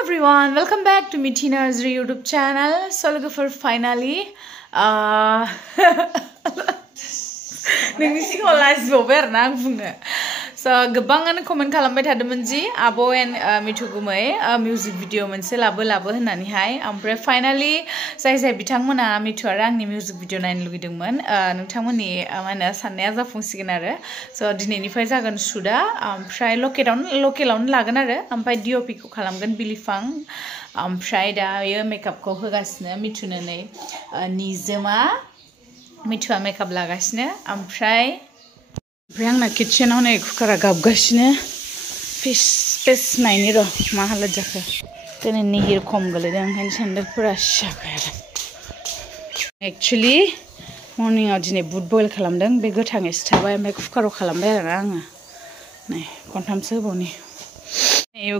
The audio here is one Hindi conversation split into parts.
everyone, welcome back to Mithi Narzary YouTube channel. So look for finally so gobangan comment खालामबाय थादोंमोन जी आबो एन मिथु गुमै मिउजिक भिडिअ मोनसे लाबो होननानैहाय ओमफ्राय फाइनाली जाय बिथांमोना मिथु आरो आंनि मिउजिक भिडिअ नायनो लुगैदोंमोन नोंथांमोननि मा होनो साननाया जाफुंसिगोन आरो स दिनैनिफ्राय जागोन शुटआ ओमफ्राय लकेलावनो लागोन आरो ओमफ्राय डिअपि खौ खालामगोन बिलिफां ओमफ्राय दायो मेकआपखौ होगासिनो मिथुनो नै निजोमा मिथुआ मेकआप लागासिनो ओमफ्राय आंना किचेनाव नै कुकारा गाबगासिनो फिस नायनि र मा हालत जाखो दिनै निहिर खम गोलैदों ओंखायनो सेन्देलफोरा सियाखै आरो एक्चुअली मर्निंआव दिनै बुट बयल खालामदों बे गोथां एसे थाबाय ओमफ्राय कुकाराव खालामबाय आरो आङो नै खनथामसो होबावनि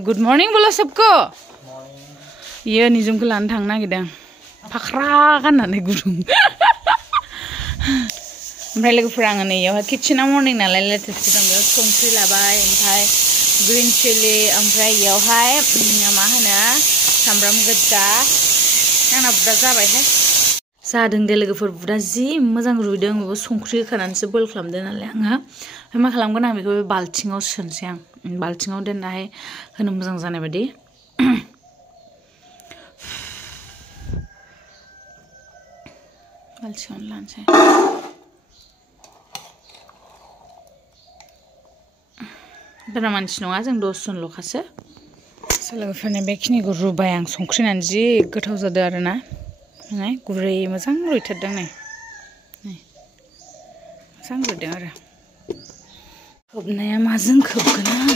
गुड मर्निं बोलो सबको इयो निजोमखौ लानो थांनो नागिरदों फाख्रा गाननानै गुदुं ओमफ्राय लोगोफोरा आङो नैयावहाय किचेनाव मर्निं नालाय लेटेस्ट दं बेयाव संख्रि लाबाय ओमफ्राय ग्रीन चिली ओमफ्राय इयावहाय मा होनो सामब्राम गोजा आंना बुदा जाबायहाय जादों दे लोगोफोर बुदा जि मोजां रुइदों बेखौ संख्रि होखानानैसो बयल खालामदों नालाय आङो ओमफ्राय मा खालामगोन आं बेखौ बाल्थिङाव सोनोसै आं बाल्थिङाव दोननानै होनो मोजां जानाय बायदि बाल्थिङावनो लानोसै बारा मानसि नङा जों 10 जनल'खासो लोगोफोरनि बेखिनिखौ रुबाय आं संख्रि होनानै जि गोथाव जादों आरोना नै गुरै मोजां रुइथारदों नै मोजां रुइदों आरो खोबनाया माजों खोबगोन आं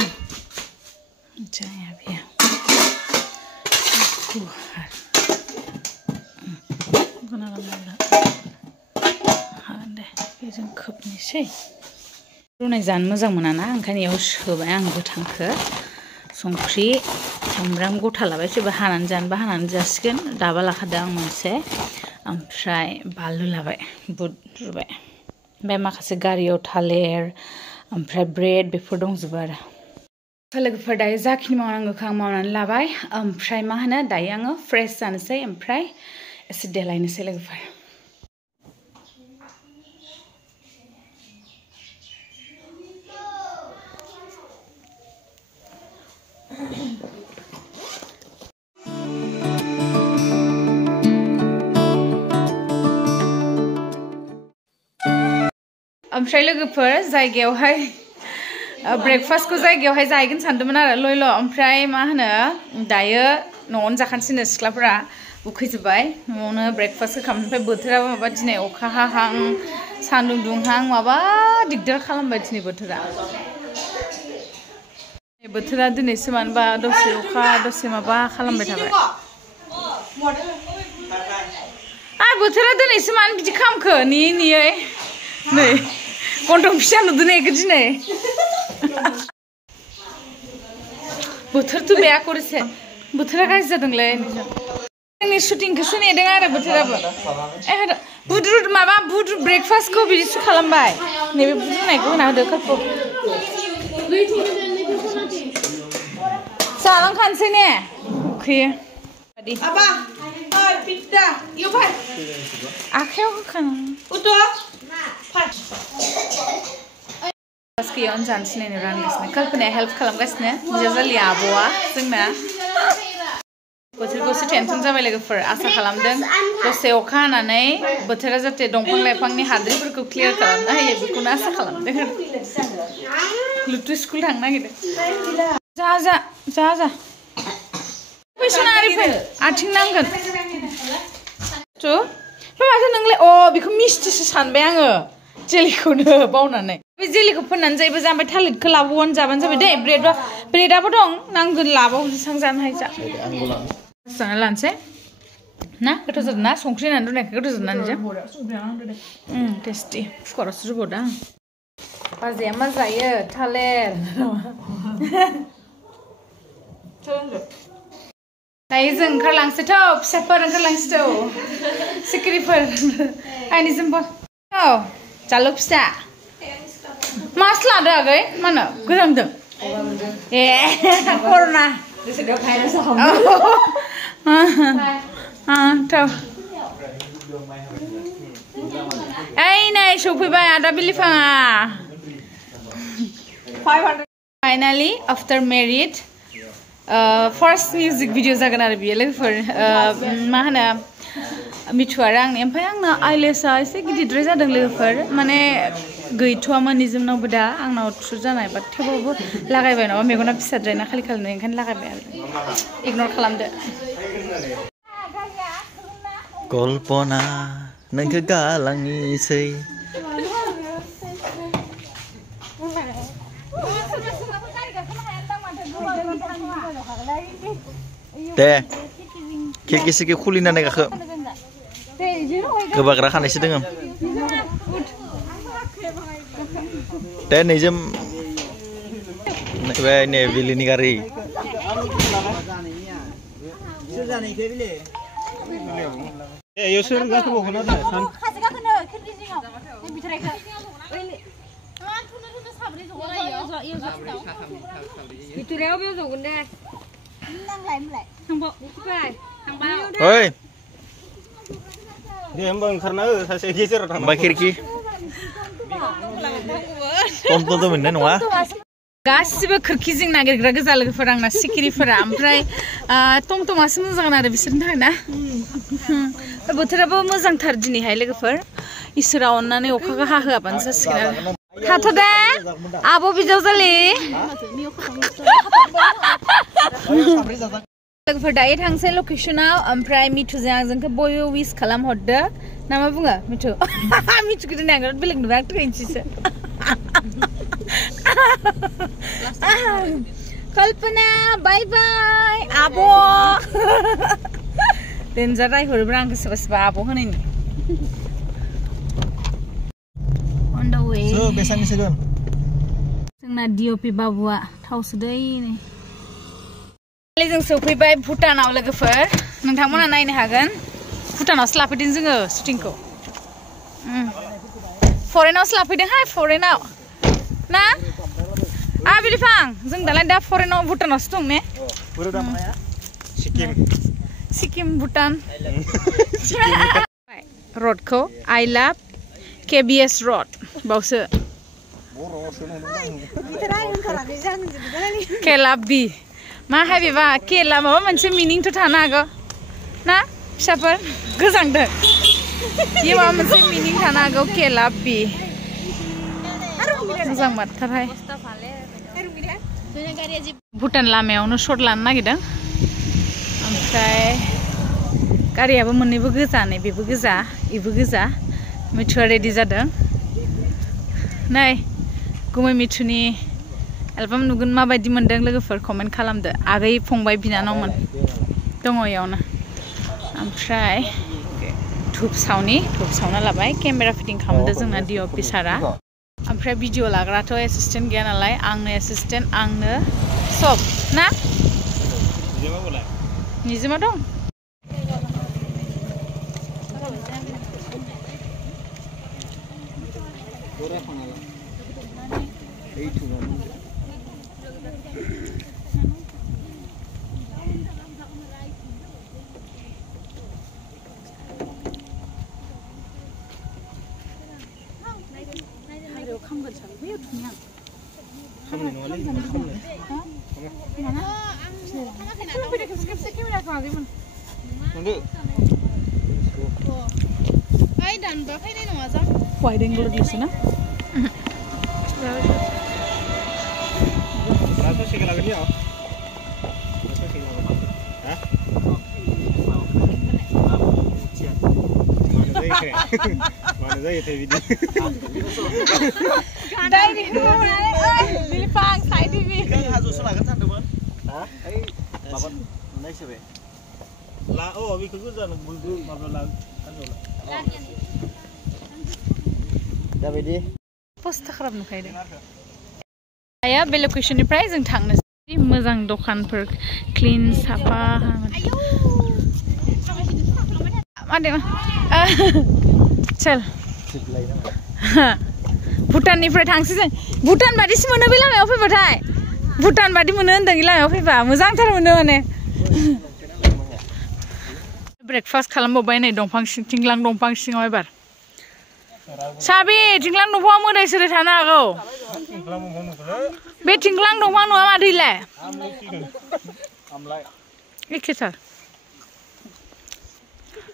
जाया बेयो हागोन दे बेजों खोबनोसै रुनाय जानो मोजां मोनाना ओंखायनो इयाव सोबाय आं गोथांखौ संख्रि सामब्राम गथा लाबाय सोरबा हानानै जानोबा हानानै जासिगोन दाबा लाखादों आं मोनसे ओमफ्राय बानलु लाबाय बुट रुबाय ओमफ्राय माखासे गारियाव थालेर ओमफ्राय ब्रेड बेफोर दंजोबो आरो लोगोफोर दायो जाखिनि मावनांगौखौ आं मावनानै लाबाय ओमफ्राय मा होनो दायो आङो फ्रेश जानोसै ओमफ्राय एसे देलायनोसै लोगोफोर ओमफ्राय लोगोफोर जायगायावहाय ब्रेकफास्टखौ जायगायावहाय जाहैगोन सानदोंमोन आरो लयल ओमफ्राय मा होनो दायो न'आवनो जाखानोसैनो सिख्लाफोरा उखैजोब्बाय न'आवनो ब्रेकफास्टखौ खालामनो ओमफ्राय बोथोराबो माबा दिनै अखा हाहां सान्दुं दुंहां माबा दिगदार खालामबाय दिनै बोथोरा दिनैसो मानोबा दसे अखा दसे माबा खालामबाय थाबाय बोथोरा दिनैसो मानो बिदि खालामखो नियै नै गन्थं फिसा नुदों ना इखो दिनै बोथोरथ' बेया करेसे बोथोरा गाज्रि जादोंलै जोंनि शुटिंखौसो नेदों आरो बोथोराबो बुद माबा बुद ब्रेकफास्टखौ बिदिसो खालामबाय नैबे बुद रुनायखौ होना होदो खारखौ जालांखानोसै ने उखैयो आबा ओइ पिज्जा इयो फाय आखायाव होखानो बासकेयावनो जानोसै नायनो रानगासिनो कल्पनाया हेल्प खालामगासिनो बिजावजालि आब'आ जोंना बोथोरखौसो टेनसन जाबाय लोगोफोर आसा खालामदों दसे अखा हानानै बोथोरा जाहाथे दंफां लाइफांनि हाद्रिफोरखौ क्लियार खालामनो हायो बेखौनो आसा खालामदों लुथु स्कुल थांनो नागिरदों जा फैसनारिफोर आथिं नांगोन माथो नोंलाय बेखौ मिस्टिसो सानबाय आङो जेलिखौनो बावनानै बे जेलिखौ फोननानै जायोबा जाबाय थालिरखौ लाबावनानै जाबानो जाबाय दे ब्रेडआबो दं नांगोन लाबाव जेसां जानो हायो जा लानोसै ना गोथाव जादों ना संख्रि होनानै रुनायखौ गोथाव जादों ना निजा टेस्टि कुकारावसो रुबावदों आं बाजैया मा जायो थालेर दायो जों ओंखारलांसैथ' फिसाफोर ओंखारलांसैथ' सिखिरिफोर आइनि जोंबो जालु फिसा मास लादो आगै मा होनो गोजांदों ए कर'ना Nay sofaiबाय आदा बिलिफाङा Finally after married first music video जागोन आरो बियो लोगोफोर मा होनो मिथु आरो आंनि ओमफ्राय आंना आइलेसा एसे गिदिरद्राय जादों लोगोफोर माने गैथ'वामोन निजोमनावबो दा आंनाव थ्रु जानाय बाट थेवबाबो लागायबाय नङा मेगना फिसाद्राय ना खालि खालामनाय ओंखायनो लागायबाय आरो इगनर खालामदो कल्पना नोंखौ गालांनिसै दे खिरखि सिरखि खुलिनानै गाखो गोबाग्रा खानायसो दोङो दे नैजों नै बिलिनि गारि Oi. Dia embang karena saya geser orang. Mbak Kirki. Tonton tuh mana nua? गासिबो खोरखिजों नागिरग्रा गोजा लोगोफोर आंना सिखिरिफोरा ओमफ्राय टमटमासो मोजां आरो बिसोरनि थाखाय ना बोथोराबो मोजांथार दिनैहाय लोगोफोर इसोरा अननानै अखाखौ हाहोआबानो जासिगोन आरो थाथ' दे आब' बिजावजालि लोगोफोर दायो थांसै लकेसनाव ओमफ्राय मिथुजों आंजोंखौ बयबो विश खालामहरदो ना मा बुङो मिथु मिथुखौ दिनै आं बिराद बेलेग नुबाय आं थैनोसैसो कल्पना बाय बाय आब' डेन्जार रायहरोब्रा आंखौ सोरबा सोरबा आब' होनायनि on the way बेसांनि सोगोन जोंना DOP बाबुआ थाव सोदै नै जों सफैबाय भुटानाव लोगोफोर नोंथांमोना नायनो हागोन भुटानावसो लाफैदों जोङो शुटिंखौ फरेनावसो लाफैदों हाय फरेनाव ना बिलिफां जों दालाय दा फरेनाव भुटानावसो दं ने सिक्किम भुटान रडखौ I love KBS रड बावसो केलाबि मा हाबिबा केला माबा मोनसे मिनिंथ' थानो हागौ ना फिसाफोर गोजांदों बे माबा मोनसे मिनिं थानो हागौ केलाबि मोजां बाथ्राहाय भुटान लामायावनो शट लानो नागिरदों ओमफ्राय गारियाबो मोननैबो गोजा नै बेबो गोजा बेबो गोजा मिथुआ रेडि जादों नै गुमै मिथुनि एलबाम नुगोन माबायदि मोनदों लोगोफोर कमेन्ट खालामदो आगै फंबाय बिनानावमोन दङ इयावनो ओमफ्राय धुप सावना लाबाय केमेरा फिटिं खालामदो जोंना DOP सारा ओमफ्राय भिडिअ लाग्राथ' एसिस्टेन्ट गैया नालाय आंनो एसिस्टेन्ट आंनो सब ना निजोमा दं Mana saya video. Đây đi đi phang sai TV. Kan harus selakan teman. Hah? Bapak naik siapa? La oh, abi kegusan bulu mabla la kan lah. Dah bedi. Post kharab nukai deh. Saya bel locationनिफ्राय जों थांनोसै मोजां दखानफोर क्लीन साफा मादे चल भुटाननिफ्राय थांसै जों भुटान बादिसो मोनो बे लामायाव फैबाथाय भुटान बादि मोनो होनदों लामायाव फैबा मोजांथार मोनो माने ब्रेकफास्ट खालामबावबाय नै दंफां सिं थिंलां दंफां सिङाव एबार साबि थिंलां दंफाङा मोदाय सोदाय थानो हागौ बे थिंलां दंफां नङा मादैलाय एखेथार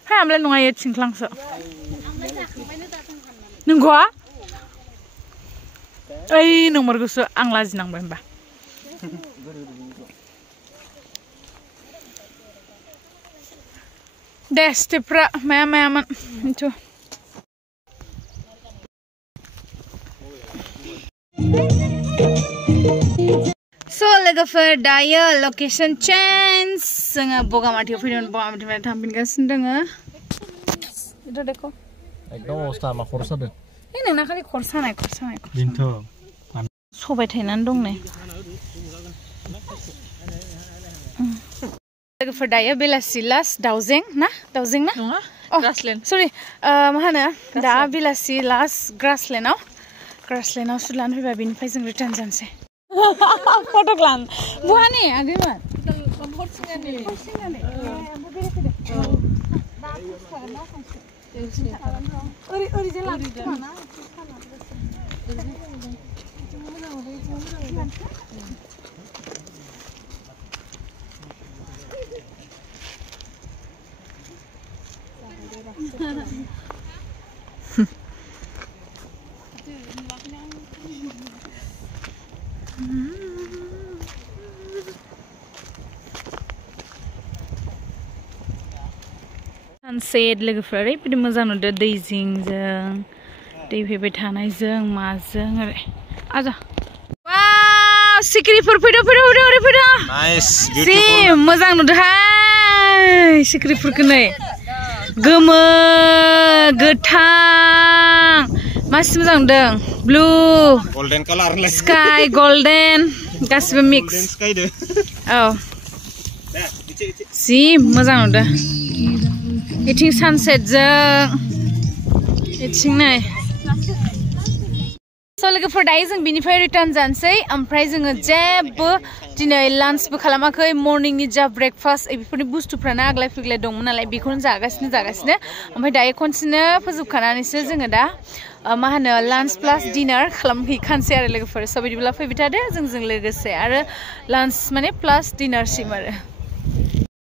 है आमलाय नङा इयो थिंख्लांसो नंगौ ओइ नंमारगौसो आं लाजिनांबाय होनबा दे स्टेपफ्रा माया मायामोन मिथु So लोगोफोर दायो लोकेशन चेन्ज जोङो बगामाटियाव फैदोंमोन बगामाटिनिफ्राय थांफिनगासिनो दोङो इधर देखो एकदम अवस्था मा खर सादों ए नोंना खालि खर सानाय बिनथ' सबाय थायनानै दं नै लोगोफोर दायो बेलासि लास्ट दाउजें ना नङा ग्रासलेन्ड सरि मा होनो दा बेलासि लास्ट ग्रासलेन्डआव सुट लानो फैबा बेनिफ्राय जों रिटार्न जानोसै फटक लान बहानि आगैमोन सानसेट लोगोफोरा ओरैबायदि मोजां नुदों दै जिंजों दै फैबाय थानायजों माजों ओरै आजा वाव सिखिरिफोर फैदो नाइस जि मोजां नुदोहाय सिखिरिफोरखौ नै गोमो गोथां मासि मोजां नुदों blue golden color sky golden गासिबो मिक्स औ जि मोजां नुदों इथिं सानसेटजों इथिं नै स' लोगोफोर दायो जों बिनिफ्राय रिटार्न जानोसै ओमफ्राय जोङो जेबो दिनै लान्चबो खालामाखै मर्निंनि जा ब्रेकफास्ट बेफोरनि बुस्थुफ्रानो आग्लाय फिग्लाय दंमोन नालाय बेखौनो जागासिनो ओमफ्राय दायो खनसेनो फोजोबखानानैसो जोङो दा मा होनो लान्च प्लास डिनार खालामहैखानोसै आरो लोगोफोर स' बिदिब्ला फैबाय थादो जोंजों लोगोसे आरो लान्च माने प्लास डिनारसिम आरो